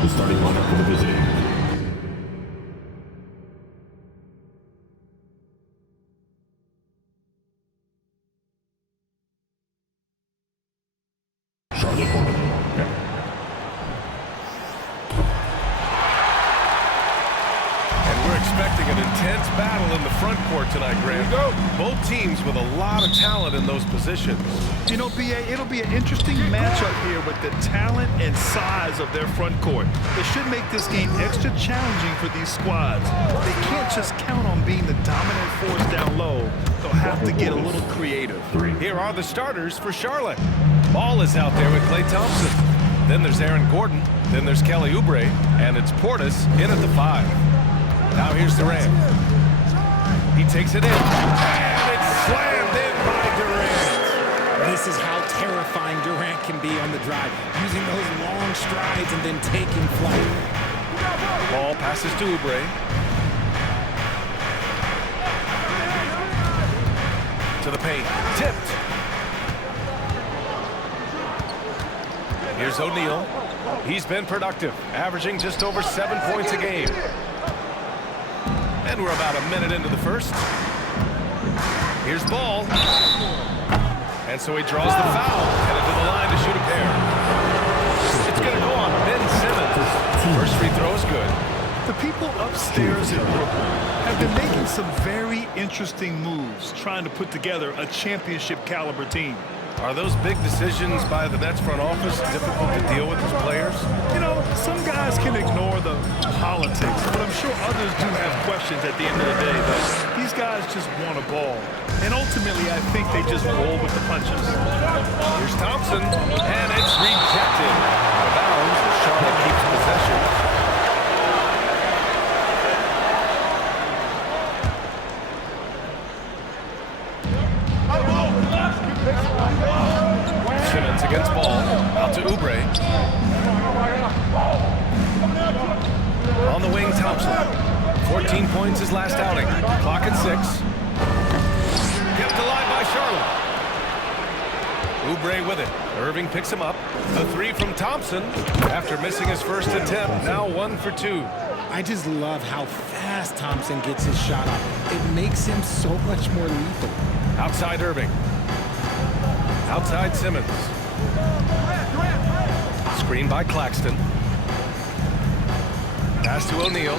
The starting lineup for the visiting. Charlotte Hornets. Expecting an intense battle in the front court tonight, Grant. Both teams with a lot of talent in those positions. You know, BA, it'll be an interesting matchup here with the talent and size of their front court. It should make this game extra challenging for these squads. They can't just count on being the dominant force down low. They'll have to get a little creative. Here are the starters for Charlotte. Ball is out there with Klay Thompson. Then there's Aaron Gordon. Then there's Kelly Oubre. And it's Portis in at the 5. Now here's Durant. He takes it in. And it's slammed in by Durant. This is how terrifying Durant can be on the drive, using those long strides and then taking flight. Ball passes to Oubre. To the paint. Tipped. Here's O'Neal. He's been productive, averaging just over 7 points a game. And we're about a minute into the first. Here's Ball. And so he draws the foul. Headed to the line to shoot a pair. It's going to go on Ben Simmons. First free throw is good. The people upstairs in Brooklyn have been making some very interesting moves trying to put together a championship caliber team. Are those big decisions by the Nets front office difficult to deal with as players? You know, some guys can ignore the politics, but I'm sure others do have questions at the end of the day, though. These guys just want a ball. And ultimately, I think they just roll with the punches. Here's Thompson, and it's rejected. Out of bounds, as Charlotte keeps possession. Simmons against Ball. Out to Oubre. On the wing, Thompson. 14 points his last outing. Clock at 6. Kept alive by Charlotte. Oubre with it. Irving picks him up. A 3 from Thompson after missing his first attempt. Now 1 for 2. I just love how fast Thompson gets his shot off. It makes him so much more lethal. Outside Irving. Outside Simmons. Screen by Claxton. Pass to O'Neal.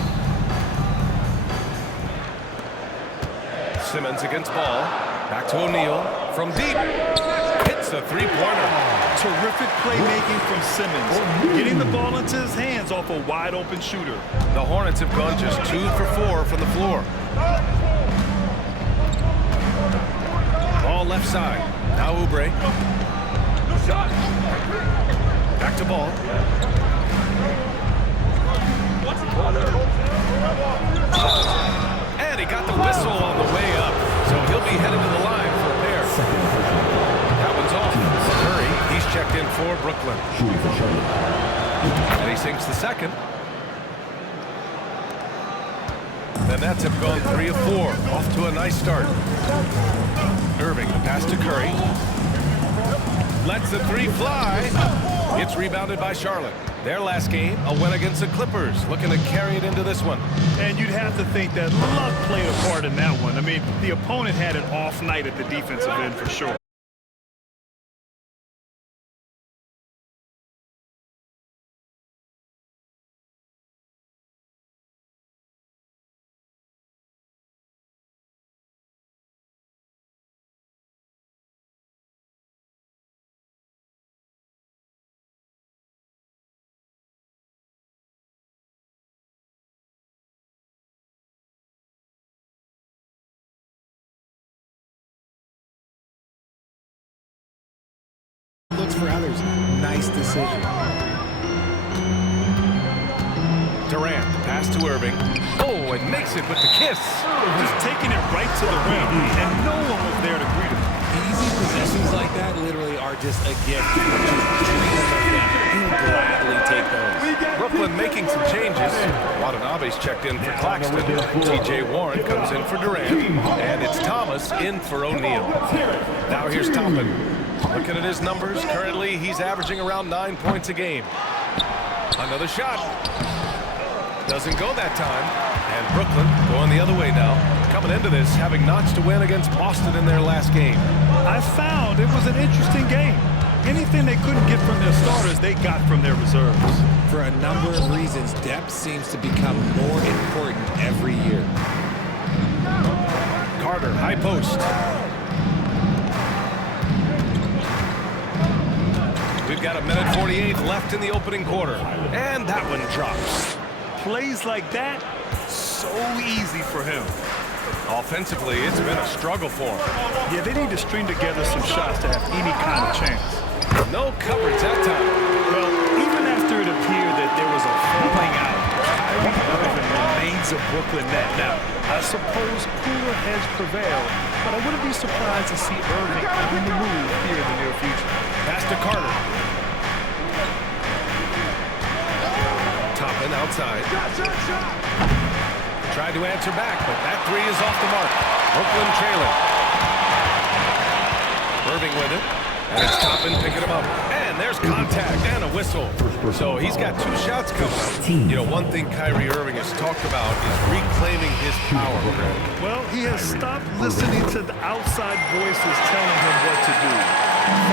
Simmons against Ball. Back to O'Neal. From deep. Hits a three-pointer. Terrific playmaking from Simmons. Getting the ball into his hands off a wide-open shooter. The Hornets have gone just 2 for 4 from the floor. Ball left side. Now Oubre. Back to Ball. And he got the whistle on the way up. So he'll be headed to the line for a pair. That one's off. Curry, he's checked in for Brooklyn. And he sinks the second. The Nets have gone 3 of 4. Off to a nice start. Irving, the pass to Curry. Lets the 3 fly. It's rebounded by Charlotte. Their last game, a win against the Clippers. Looking to carry it into this one. And you'd have to think that luck played a part in that one. I mean, the opponent had an off night at the defensive end for sure. Looks for others. Nice decision. Durant, pass to Irving. Oh, and makes it with the kiss. Just taking it right to the rim, and no one was there to greet him. Easy possessions like that literally are just a gift. Just dream of them. He'll gladly take those. Brooklyn making some changes. Watanabe's checked in for Claxton. T.J. Warren comes in for Durant. And it's Thomas in for O'Neal. Now here's Toppin. Looking at his numbers, currently he's averaging around 9 points a game. A Another shot. Doesn't go that time. And Brooklyn going the other way now. Coming into this, having notched a win against Boston in their last game. I found it was an interesting game. Anything they couldn't get from their starters, they got from their reserves. For a number of reasons, depth seems to become more important every year. Carter, high post. We've got 1:48 left in the opening quarter. And that one drops. Plays like that, so easy for him. Offensively, it's been a struggle for him. Yeah, they need to string together some shots to have any kind of chance. No coverage that time. Well, even after it appeared that there was a falling out, Kyrie Irving remains a Brooklyn net now. I suppose cooler heads prevail, but I wouldn't be surprised to see Irving on the move here in the near future. Pass to Carter. Toppin outside. Tried to answer back, but that three is off the mark. Brooklyn trailing. Irving with it. And it's Toppin picking him up. And there's contact and a whistle. So he's got 2 shots coming up. You know, one thing Kyrie Irving has talked about is reclaiming his power. Well, he has stopped listening to the outside voices telling him what to do.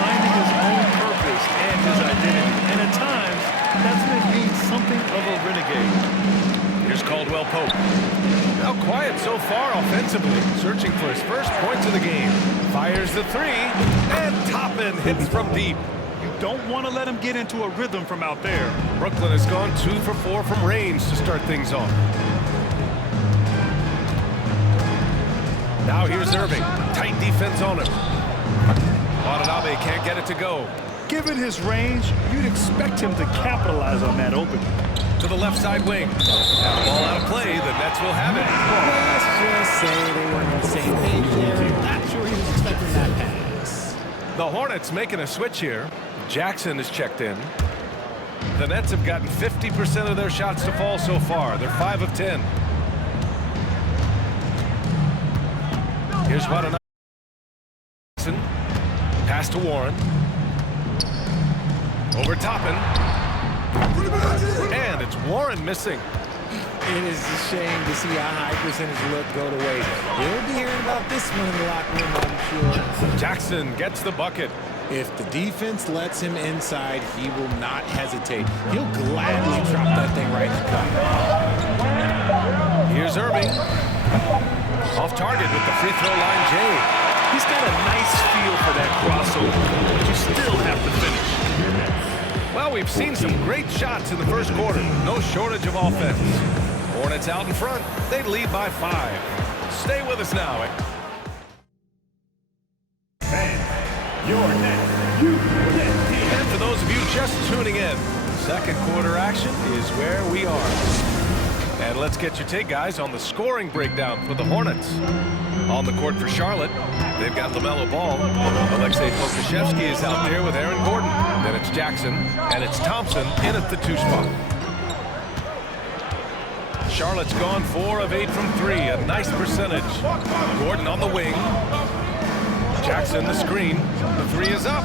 Finding his own purpose and his identity. And at times, that's when it means something of a renegade. Here's Caldwell Pope. Now quiet so far offensively. Searching for his first points of the game. Fires the three. And Toppin hits from deep. You don't want to let him get into a rhythm from out there. Brooklyn has gone 2 for 4 from range to start things off. Now here's Irving. Tight defense on him. Watanabe can't get it to go. Given his range, you'd expect him to capitalize on that opening. To the left side wing. And the ball out of play. The Nets will have it. Let's just say they were on the same page there. Not sure he was expecting that pass. The Hornets making a switch here. Jackson is checked in. The Nets have gotten 50% of their shots to fall so far. They're 5 of 10. Here's Watanabe. Pass to Warren. Over Toppin. And it's Warren missing. It is a shame to see a high percentage look go to waste. We'll be hearing about this one in the locker room, I'm sure. Jackson gets the bucket. If the defense lets him inside, he will not hesitate. He'll gladly drop that thing right in the cup. Here's Irving. Off target with the free throw line, Jay. He's got a nice feel for that crossover, but you still have to finish. Well, we've seen some great shots in the first quarter. No shortage of offense. Hornets out in front. They lead by 5. Stay with us now. And for those of you just tuning in, second quarter action is where we are. And let's get your take, guys, on the scoring breakdown for the Hornets. On the court for Charlotte, they've got LaMelo Ball. Alexei Pokusevski is out there with Aaron Gordon. Then it's Jackson, and it's Thompson in at the 2 spot. Charlotte's gone 4 of 8 from 3, a nice percentage. Gordon on the wing. Jackson the screen. The 3 is up.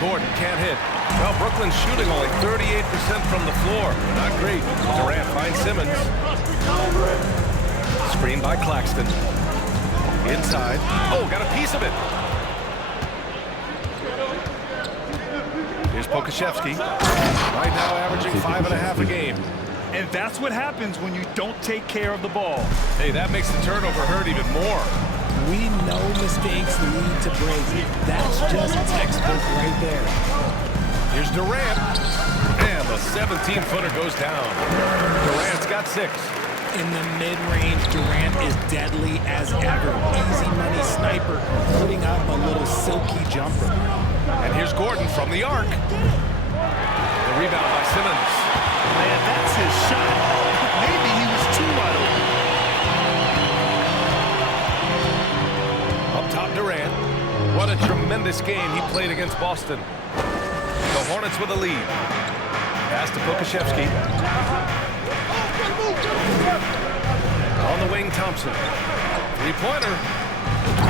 Gordon can't hit. Well, Brooklyn's shooting only 38% from the floor. Not great. Durant finds Simmons. Screen by Claxton. Inside. Oh, got a piece of it. Here's Pokusevski. Right now averaging 5.5 a game. And that's what happens when you don't take care of the ball. Hey, that makes the turnover hurt even more. We know mistakes lead to breaks. That's just textbook right there. Here's Durant. And the 17-footer goes down. Durant's got 6. In the mid-range, Durant is deadly as ever. Easy money sniper, putting up a little silky jumper. And here's Gordon from the arc. The rebound by Simmons. Man, that's his shot. Maybe he was too wide open. Up top, Durant. What a tremendous game he played against Boston. The Hornets with a lead. Pass to Pokusevski. On the wing, Thompson. 3-pointer.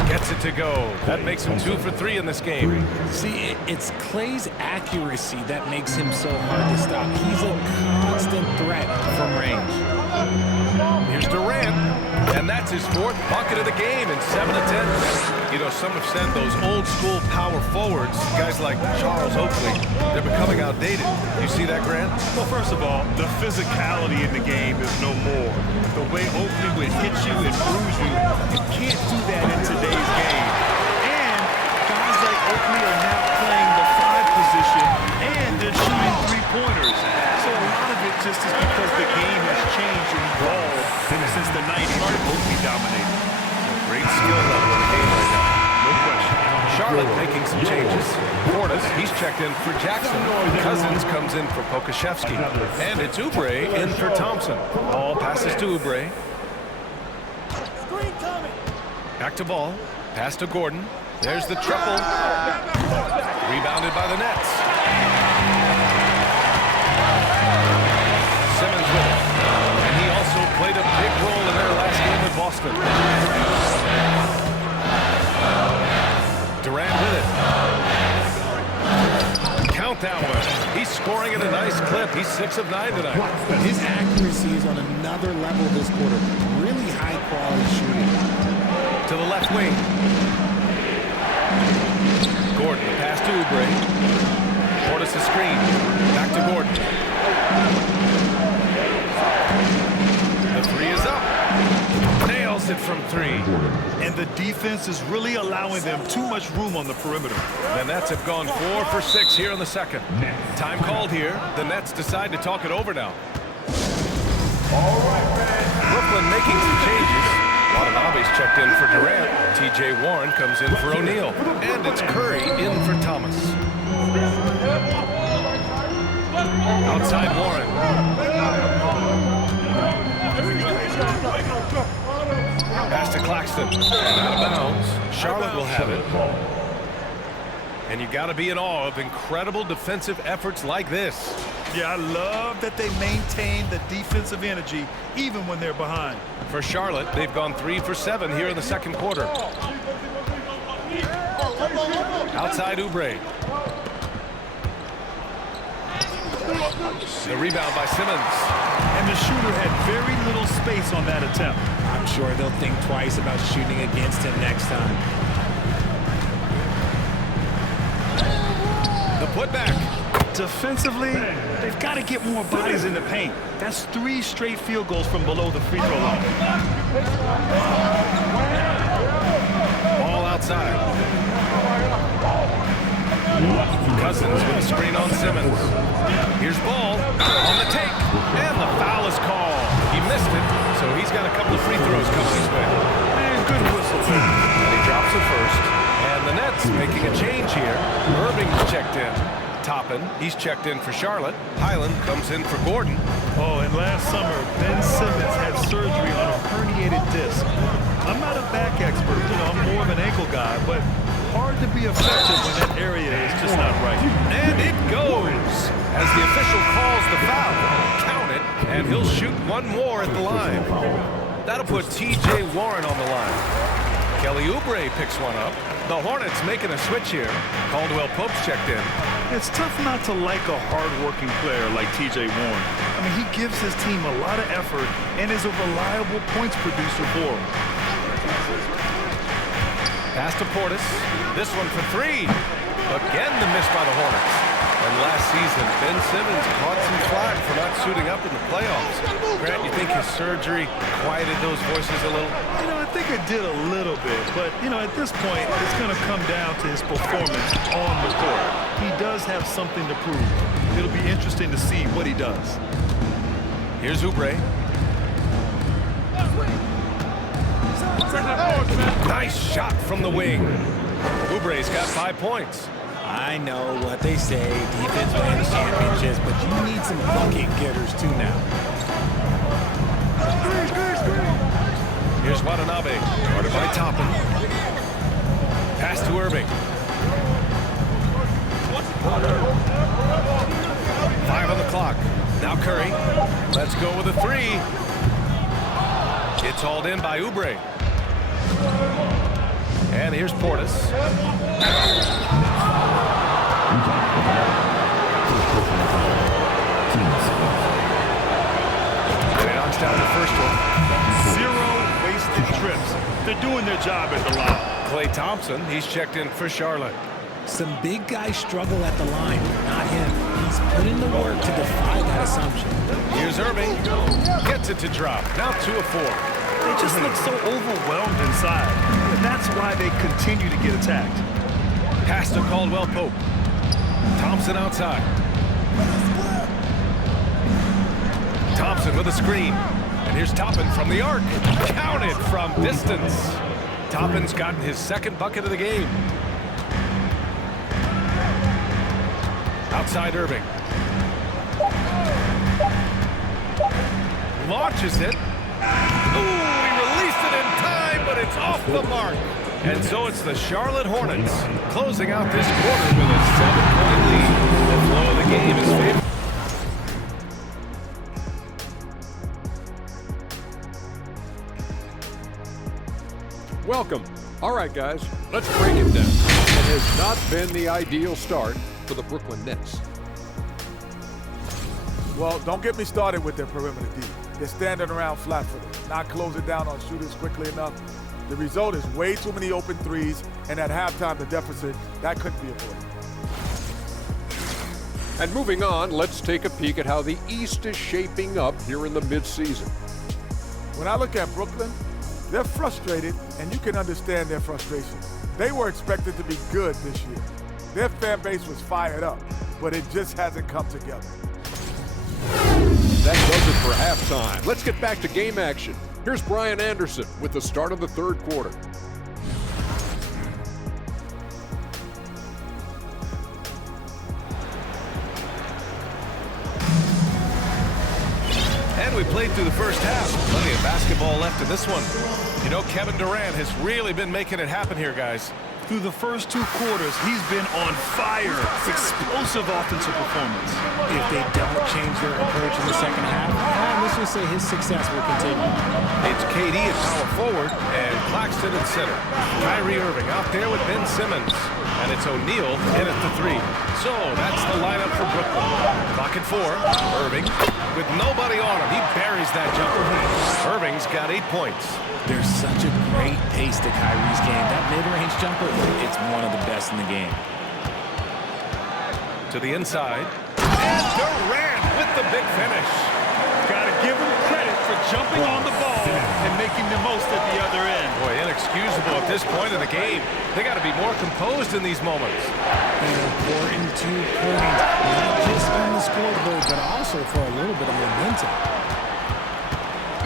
Gets it to go. That makes him 2 for 3 in this game. See, it's Clay's accuracy that makes him so hard to stop. He's a constant threat from range. Here's Durant, and that's his 4th bucket of the game in 7 attempts. You know, some have said those old-school power forwards, guys like Charles Oakley, they're becoming outdated. You see that, Grant? Well, first of all, the physicality in the game is no more. The way Oakley would hit you and bruise you, you can't do that in today's game. And guys like Oakley are now playing the 5 position, and they're shooting 3-pointers. So a lot of it just is because the game has changed and evolved since the 90s when Oakley dominated. Great skill level in the game right now. No question. Charlotte making some changes. Portis, he's checked in for Jackson. Cousins comes in for Pokashevsky. And it's Oubre in for Thompson. Ball passes to Oubre. Back to Ball. Pass to Gordon. There's the triple. Rebounded by the Nets. Simmons with it. And he also played a big role in their last game with Boston. Durant with it. Count that one. He's scoring at a nice clip. He's 6 of 9 tonight. His accuracy is on another level this quarter. Really high-quality shooting. To the left wing. Gordon, the pass to Oubre. Portis a screen. Back to Gordon. The 3 is up. Nails it from 3. And the defense is really allowing them too much room on the perimeter. The Nets have gone 4 for 6 here in the second. Time called here. The Nets decide to talk it over now. Brooklyn making some changes. Watanabe's checked in for Durant. T.J. Warren comes in for O'Neal. And it's Curry in for Thomas. Outside Warren. Pass to Claxton. And out of bounds. Charlotte will have it. And you got to be in awe of incredible defensive efforts like this. Yeah, I love that they maintain the defensive energy even when they're behind. For Charlotte, they've gone 3 for 7 here in the second quarter. Outside Oubre. The rebound by Simmons. And the shooter had very little space on that attempt. I'm sure they'll think twice about shooting against him next time. The putback. Defensively, they've got to get more bodies in the paint. That's 3 straight field goals from below the free throw line. Ball outside. Cousins with a screen on Simmons. Here's Ball on the take. And the foul is called. He missed it, so he's got a couple of free throws coming his way. And good whistle. And he drops it first. And the Nets making a change here. Irving's checked in. Toppin, he's checked in for Charlotte. Highland comes in for Gordon. Oh, and last summer, Ben Simmons had surgery on a herniated disc. I'm not a back expert, I'm more of an ankle guy, but hard to be effective when that area is just not right. And it goes as the official calls the foul. Count it, and he'll shoot one more at the line. That'll put T.J. Warren on the line. Kelly Oubre picks one up. The Hornets making a switch here. Caldwell Pope's checked in. It's tough not to like a hard-working player like T.J. Warren. I mean, he gives his team a lot of effort and is a reliable points producer for them. Pass to Portis. This one for 3. Again, the miss by the Hornets. And last season, Ben Simmons caught some flack for not suiting up in the playoffs. Grant, you think his surgery quieted those voices a little? I think it did a little bit, but, at this point, it's going to come down to his performance on the court. He does have something to prove. It'll be interesting to see what he does. Here's Oubre. Nice shot from the wing. Oubre's got 5 points. I know what they say, defense wins championships, but you need some bucket getters too now. Here's Watanabe, guarded by Toppin. Pass to Irving. 5 on the clock. Now Curry. Let's go with a 3. It's hauled in by Oubre. And here's Portis. And he knocks down the first one. 0 wasted trips. They're doing their job at the line. Klay Thompson, he's checked in for Charlotte. Some big guys struggle at the line, not him. He's put in the work to defy that assumption. Here's Irving. Gets it to drop. Now 2 of 4. They just look so overwhelmed inside. And that's why they continue to get attacked. Pass to Caldwell Pope. Thompson outside. Thompson with a screen. And here's Toppin from the arc. Counted from distance. Toppin's gotten his second bucket of the game. Outside Irving. Launches it. Ooh, he released it in time, but it's off the mark. And so it's the Charlotte Hornets closing out this quarter with a 7-point lead. The flow of the game is favored. Welcome. All right, guys, let's break it down. It has not been the ideal start for the Brooklyn Nets. Well, don't get me started with their perimeter D. They're standing around flat-footed, not closing down on shooters quickly enough. The result is way too many open threes, and at halftime, the deficit, that couldn't be avoided. And moving on, let's take a peek at how the East is shaping up here in the midseason. When I look at Brooklyn, they're frustrated, and you can understand their frustration. They were expected to be good this year. Their fan base was fired up, but it just hasn't come together. That does it for halftime. Let's get back to game action. Here's Brian Anderson with the start of the third quarter. And we played through the first half. Plenty of basketball left in this one. You know, Kevin Durant has really been making it happen here, guys. Through the first 2 quarters, he's been on fire. Explosive offensive performance. If they don't change their approach in the second half, let's just say his success will continue. It's KD at power forward and Claxton at center. Kyrie Irving out there with Ben Simmons. And it's O'Neal in at the 3. So that's the lineup for Brooklyn. Clock at 4. Irving with nobody on him. He buries that jumper. Irving's got 8 points. There's such a great pace to Kyrie's game. That mid-range jumper, it's one of the best in the game. To the inside. And Durant with the big finish. Got to give him credit for jumping on the ball and making the most at the other end. Boy, inexcusable at this point in the game. They got to be more composed in these moments. An important 2 points, not just on the scoreboard, but also for a little bit of momentum.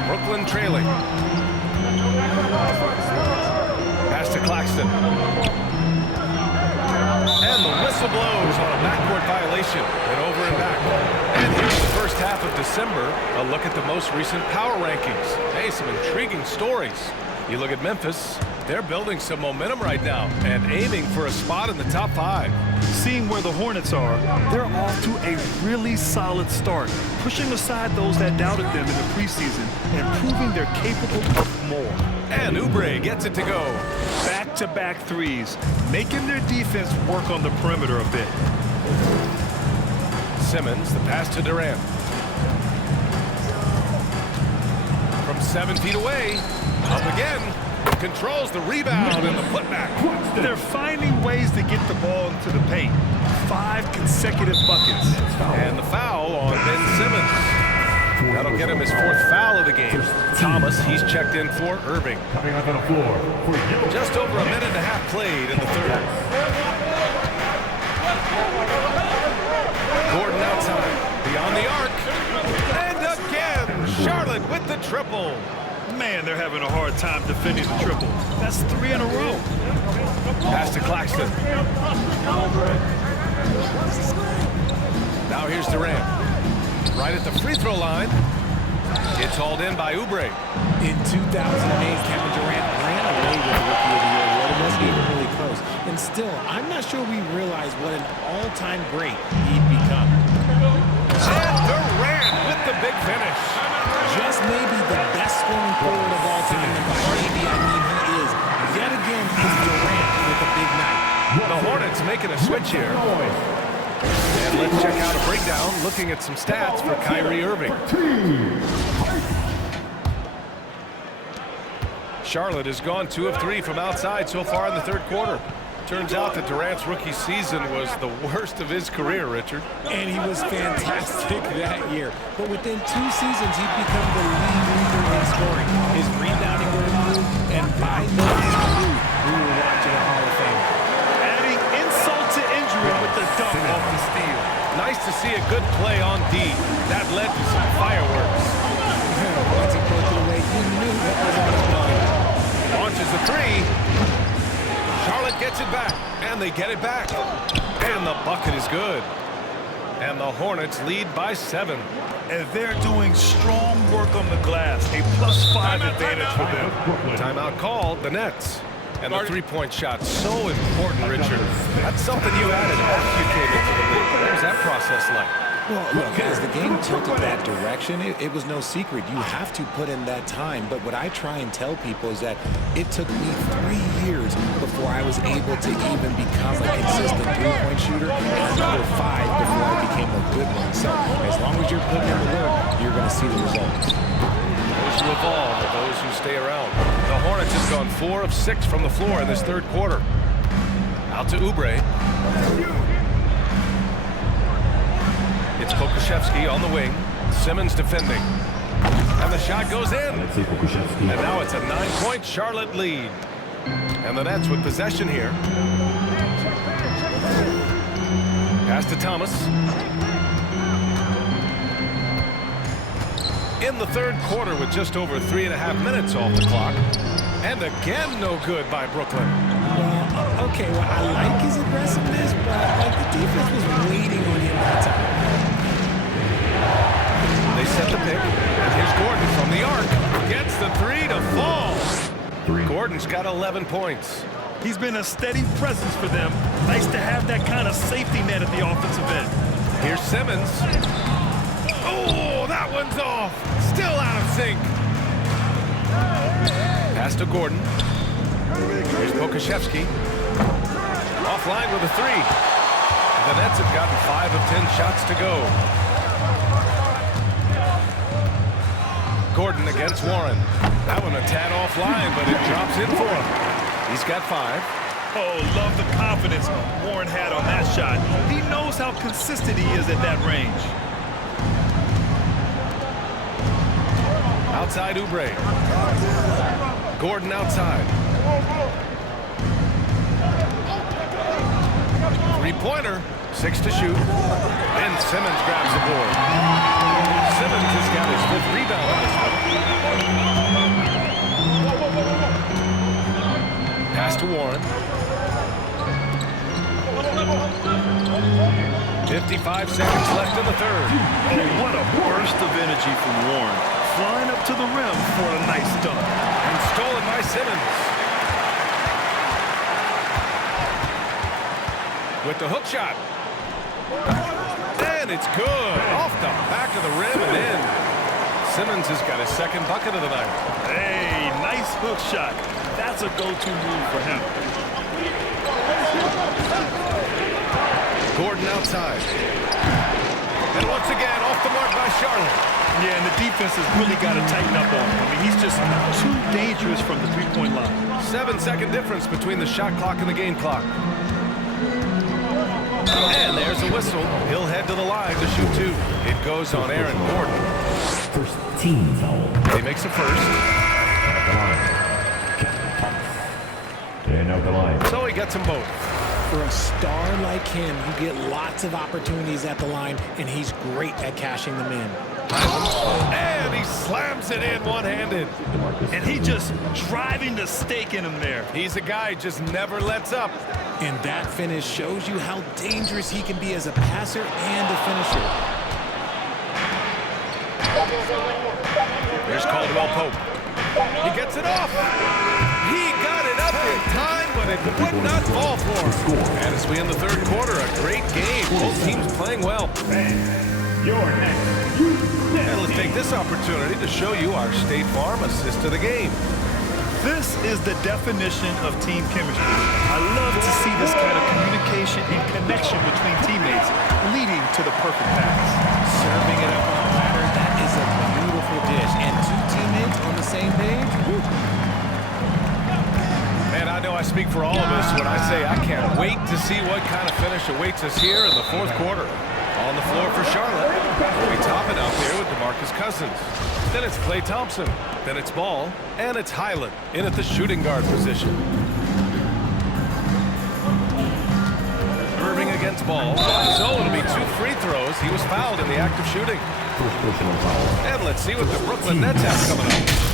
Brooklyn trailing. Pass to Claxton. And the whistle blows on a backcourt violation. And over and back. And here's the first half of December. A look at the most recent power rankings. Hey, some intriguing stories. You look at Memphis. They're building some momentum right now and aiming for a spot in the top 5. Seeing where the Hornets are, they're off to a really solid start, pushing aside those that doubted them in the preseason and proving they're capable of more. And Oubre gets it to go. Back-to-back threes, making their defense work on the perimeter a bit. Simmons, the pass to Durant. From 7 feet away, up again. Controls the rebound and the putback. They're finding ways to get the ball into the paint. 5 consecutive buckets. And the foul on Ben Simmons. That'll get him his 4th foul of the game. Thomas, he's checked in for Irving. Coming up on the floor for you. Just over a minute and a half played in the third. Gordon outside, beyond the arc. And again, Charlotte with the triple. Man, they're having a hard time defending the triple. That's 3 in a row. Pass to Claxton. Now here's Durant. Right at the free throw line. It's hauled in by Oubre. In 2008, Kevin Durant ran away with the Rookie of the Year award. It wasn't even really close. And still, I'm not sure we realize what an all-time great he'd become. And Durant with the big finish. Just maybe the best scoring forward of all time. And by maybe, I mean he is. Yet again, his The Hornets making a switch here. And let's check out a breakdown looking at some stats for Kyrie Irving. Charlotte has gone 2 of 3 from outside so far in the third quarter. Turns out that Durant's rookie season was the worst of his career, Richard. And he was fantastic that year. But within 2 seasons, he'd become the lead leader in scoring. His rebounding would improve, and by then we were watching a Hall of Fame. Adding insult to injury with the dunk off the steal. Nice to see a good play on D. That led to some fireworks. Once he broke it away, you knew what was on his mind. Launches the 3. Charlotte gets it back, and they get it back. And the bucket is good. And the Hornets lead by 7. And they're doing strong work on the glass. A +5 advantage for them. Timeout called, the Nets. And the three-point shot, so important, Richard. That's something you added after you came into the league. What was that process like? Well, look, as the game tilted that direction, it was no secret. You have to put in that time. But what I try and tell people is that it took me 3 years before I was able to even become a consistent three-point shooter, and another 5 before I became a good one. So as long as you're putting in the work, you're going to see the results. Those who evolve are those who stay around. The Hornets have gone 4 of 6 from the floor in this third quarter. Out to Oubre. It's Pokuševski on the wing. Simmons defending. And the shot goes in. And now it's a 9-point Charlotte lead. And the Nets with possession here. Pass to Thomas. In the third quarter with just over 3.5 minutes off the clock. And again, no good by Brooklyn. Well, okay, well, I like his aggressiveness, but the defense was waiting on him that time. They set the pick, and here's Gordon from the arc. Gets the 3 to fall. Gordon's got 11 points. He's been a steady presence for them. Nice to have that kind of safety net at the offensive end. Here's Simmons. Oh, that one's off. Still out of sync. Pass to Gordon. Here's Pokuševski. Offline with a 3. The Nets have gotten 5 of 10 shots to go. Gordon against Warren. That one a tad offline, but it drops in for him. He's got 5. Oh, love the confidence Warren had on that shot. He knows how consistent he is at that range. Outside Oubre. Gordon outside. 3-pointer. 6 to shoot. And Simmons grabs the board. Simmons has got his 5th rebound on this one. Pass to Warren. 55 seconds left in the third. Oh, what a burst of energy from Warren. Flying up to the rim for a nice dunk. And stolen by Simmons. With the hook shot. And it's good. Off the back of the rim and in. Simmons has got his 2nd bucket of the night. Hey, nice hook shot. That's a go-to move for him. Gordon outside. And once again, off the mark by Charlotte. Yeah, and the defense has really got to tighten up on him. I mean, he's just too dangerous from the three-point line. 7-second difference between the shot clock and the game clock. And there's a whistle. He'll head to the line to shoot 2. It goes on Aaron Gordon. First team foul. He makes a first. And out the line. So he gets them both. For a star like him, you get lots of opportunities at the line, and he's great at cashing them in. And he slams it in one-handed. And he just driving the stake in him there. He's a guy who just never lets up. And that finish shows you how dangerous he can be as a passer and a finisher. Here's Caldwell Pope. He gets it off. He got it up in time, but it would not fall for him. And as we end the third quarter, a great game. Both teams playing well. You're next. And let's take this opportunity to show you our State Farm assist of the game. This is the definition of team chemistry. I love to see this kind of communication and connection between teammates leading to the perfect pass. Serving it up on a platter, that is a beautiful dish. And two teammates on the same page. Woo. Man, I know I speak for all of us when I say I can't wait to see what kind of finish awaits us here in the fourth quarter. On the floor for Charlotte. We top it out there with DeMarcus Cousins. Then it's Klay Thompson. Then it's Ball. And it's Highland in at the shooting guard position. Irving against Ball. So it'll be 2 free throws. He was fouled in the act of shooting. And let's see what the Brooklyn Nets have coming up.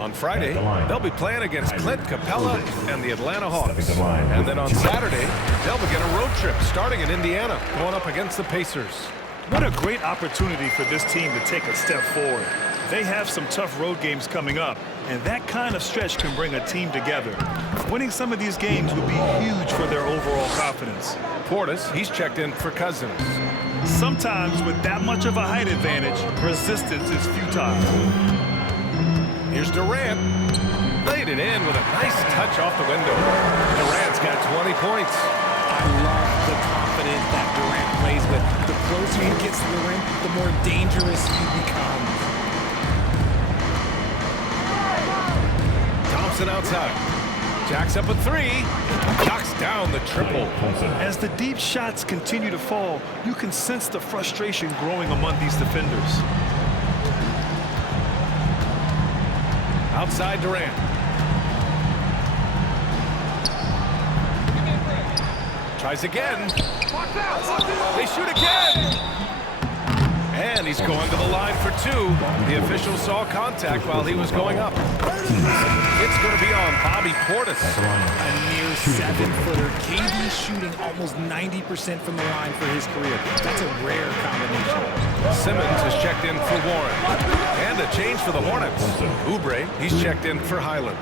On Friday, they'll be playing against Clint Capella and the Atlanta Hawks. And then on Saturday, they'll begin a road trip starting in Indiana, going up against the Pacers. What a great opportunity for this team to take a step forward. They have some tough road games coming up, and that kind of stretch can bring a team together. Winning some of these games would be huge for their overall confidence. Portis, he's checked in for Cousins. Sometimes with that much of a height advantage, resistance is futile. Here's Durant. Laid it in with a nice touch off the window. Durant's got 20 points. I love the confidence that Durant plays with. The closer he gets to the rim, the more dangerous he becomes. Thompson outside. Jacks up a 3. Knocks down the triple. As the deep shots continue to fall, you can sense the frustration growing among these defenders. Outside Durant. Tries again. They shoot again. And he's going to the line for 2. The official saw contact while he was going up. It's going to be on Bobby Portis. A near 7-footer. KD shooting almost 90% from the line for his career. That's a rare combination. Simmons has checked in for Warren. And a change for the Hornets. Oubre, he's checked in for Highland.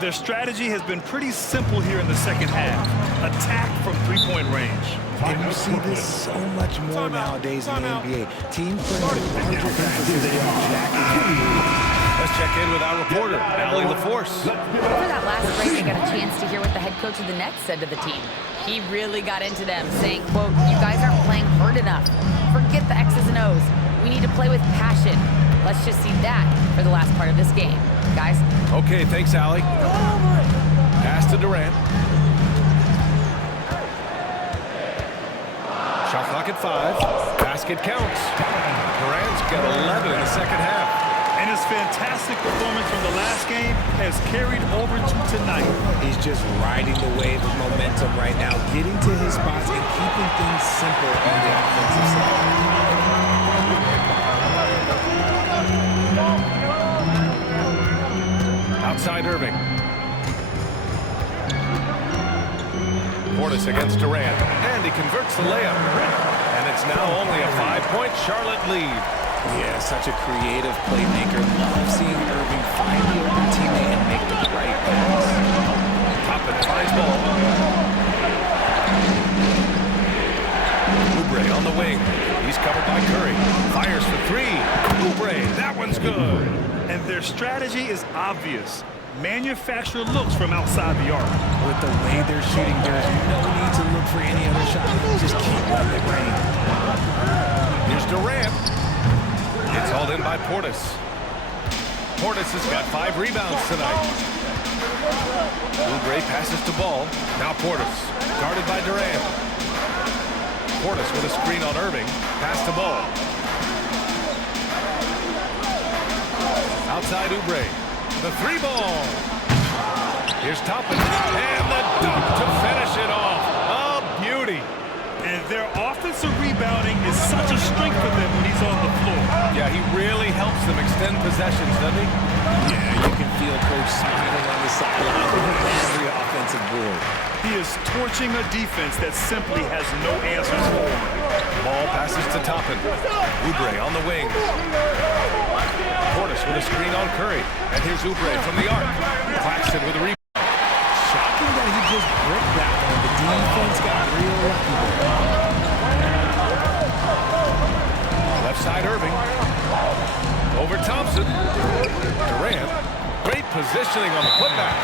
Their strategy has been pretty simple here in the second half. Attack from three-point range. And you see this so much more nowadays in the NBA. Teams putting larger emphasis on jacking up. Let's check in with our reporter, Allie LaForce. For that last break, I got a chance to hear what the head coach of the Nets said to the team. He really got into them, saying, quote, "You guys aren't playing hard enough. Forget the X's and O's. We need to play with passion. Let's just see that for the last part of this game. Guys." Okay, thanks, Allie. Pass to Durant. Shot clock at 5. Basket counts. Durant's got 11 in the second half. And his fantastic performance from the last game has carried over to tonight. He's just riding the wave of momentum right now, getting to his spots and keeping things simple on the offensive side. Outside Irving. Portis against Durant, and he converts the layup. And it's now only a 5-point Charlotte lead. Yeah, such a creative playmaker. Love seeing Irving find the open teammate and make the right pass. Toppin finds Ball. Oubre on the wing. He's covered by Curry. Fires for 3. Oubre, that one's good. And their strategy is obvious. Manufacture looks from outside the arc. With the way they're shooting, there's no need to look for any other shot. Just keep letting it rain. Here's Durant. It's hauled in by Portis. Portis has got 5 rebounds tonight. Oubre passes to Ball. Now Portis, guarded by Durant. Portis with a screen on Irving. Pass to Ball. Outside Oubre. The 3 ball. Here's Toppin. And the dunk to finish it off. A beauty. And their offensive rebounding is such a strength for them when he's on the floor. Yeah, he really helps them extend possessions, doesn't he? Yeah, you can feel Coach smiling on the sideline with every offensive board. He is torching a defense that simply has no answers for him. Ball passes to Toppin. Oubre on the wing. Portis with a screen on Curry. And here's Oubre from the arc. Claxton with a rebound. Shocking that he just bricked that one. The defense got real lucky there. Left side Irving. Over Thompson. Durant. Great positioning on the putback.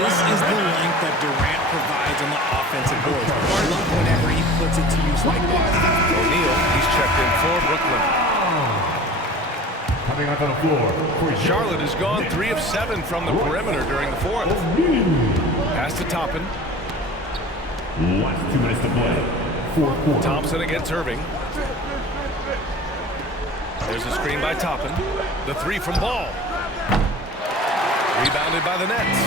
This is the length that Durant provides on the offensive board. I love whenever he puts it to use like this. O'Neal, he's checked in for Brooklyn. Coming up on the floor for Charlotte has gone 3 of 7 from the perimeter during the fourth. Pass to Toppin. Last 2 minutes to play. Fourth quarter. Thompson against Irving. There's a screen by Toppin. The 3 from Ball. Rebounded by the Nets.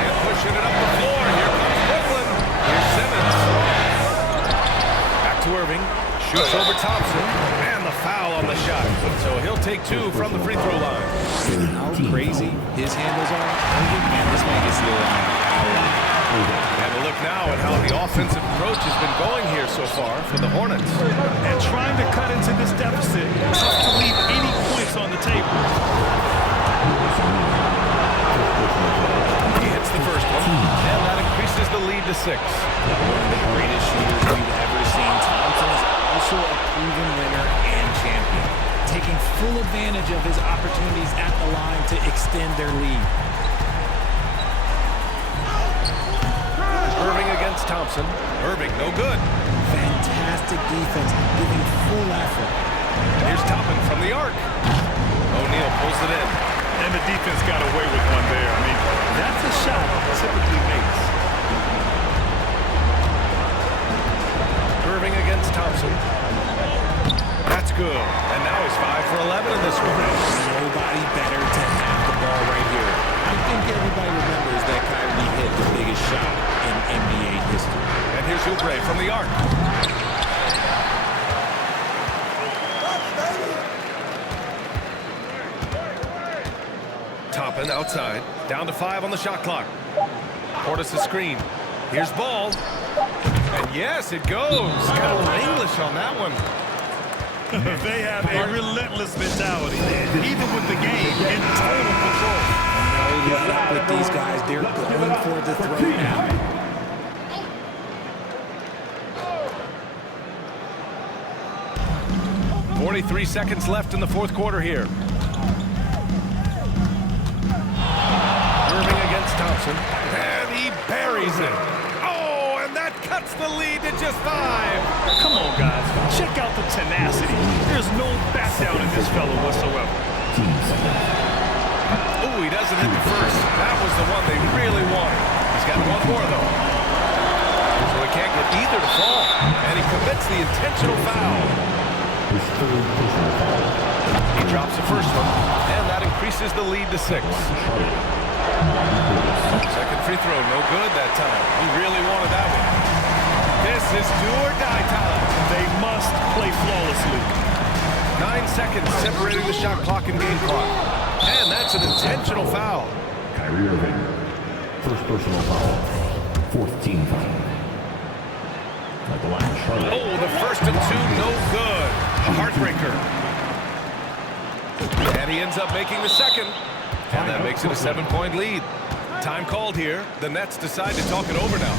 And pushing it up the floor. Here comes Brooklyn. Here's Simmons. Back to Irving. Shoots over Thompson. And the foul on the shot. So he'll take 2 from the free throw line. How crazy his handles are. Man, this man gets to the line a lot. And a look now at how the offensive approach has been going here so far for the Hornets. And trying to cut into this deficit just to leave any points on the table. He hits the first one, and that increases the lead to 6. One of the greatest shooters we've ever seen. Thompson is also a proven winner and champion, taking full advantage of his opportunities at the line to extend their lead. Irving against Thompson. Irving, no good. Fantastic defense, giving full effort. Here's Toppin from the arc. O'Neal pulls it in. And the defense got away with one there. I mean, that's a shot typically makes. Irving against Thompson. That's good. And now he's 5 for 11 in this one. Nobody better to have the ball right here. I think everybody remembers that Kyrie hit the biggest shot in NBA history. And here's Oubre from the arc. Toppin outside. Down to 5 on the shot clock. Portis' screen. Here's Ball. And yes, it goes. Got a little English on that one. They have a relentless mentality, even with the game in total control. No let up with these guys. They're going for the throw now. .43 seconds left in the fourth quarter here. Irving against Thompson. And he buries it. Oh, and that cuts the lead to just 5. Come on, guys. Check out the tenacity. There's no back down in this fellow whatsoever. Oh, he doesn't hit the first. That was the one they really wanted. He's got one more, though. So he can't get either to fall. And he commits the intentional foul. He drops the first one, and that increases the lead to 6. Second free throw, no good that time. He really wanted that one. This is do or die time. They must play flawlessly. 9 seconds separating the shot clock and game clock. And that's an intentional foul. Kyrie Irving. First personal foul. Fourth team foul. At the line, Charlotte. Oh, the first and 2, no good. A heartbreaker. And he ends up making the second. And that makes it a 7-point lead. Time called here. The Nets decide to talk it over now.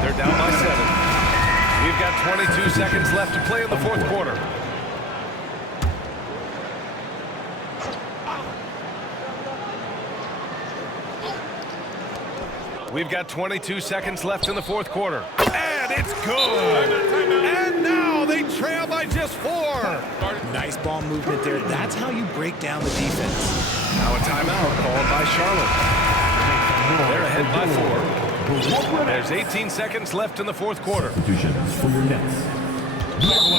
They're down by 7. We've got 22 seconds left to play in the fourth quarter. We've got 22 seconds left in the fourth quarter. And it's good. And now they trail by just 4. Nice ball movement there. That's how you break down the defense. Now a timeout called by Charlotte. They're ahead by 4. There's 18 seconds left in the fourth quarter. Substitutions for your Nets.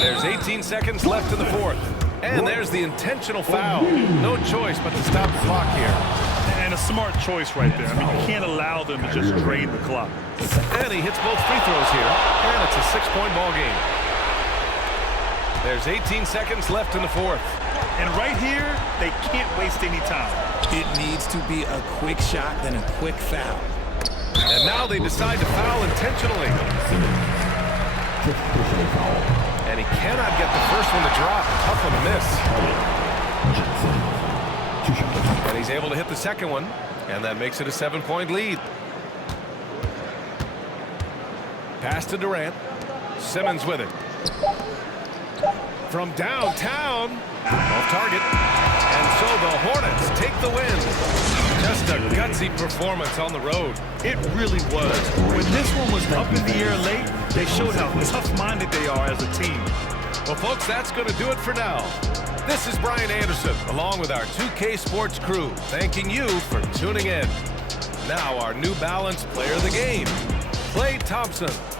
There's 18 seconds left in the fourth. And there's the intentional foul. No choice but to stop the clock here. And a smart choice right there. I mean, you can't allow them to just drain the clock. And he hits both free throws here. And it's a 6-point ball game. There's 18 seconds left in the fourth. And right here, they can't waste any time. It needs to be a quick shot, then a quick foul. And now they decide to foul intentionally. Fifth personal foul. And he cannot get the first one to drop. Tough one to miss. Johnson. 2 shots. And he's able to hit the second one. And that makes it a 7-point lead. Pass to Durant. Simmons with it. From downtown. Off target. And so the Hornets take the win. Just a gutsy performance on the road. It really was. When this one was up in the air late, they showed how tough-minded they are as a team. Well, folks, that's going to do it for now. This is Brian Anderson, along with our 2K Sports crew, thanking you for tuning in. Now, our New Balance player of the game, Klay Thompson.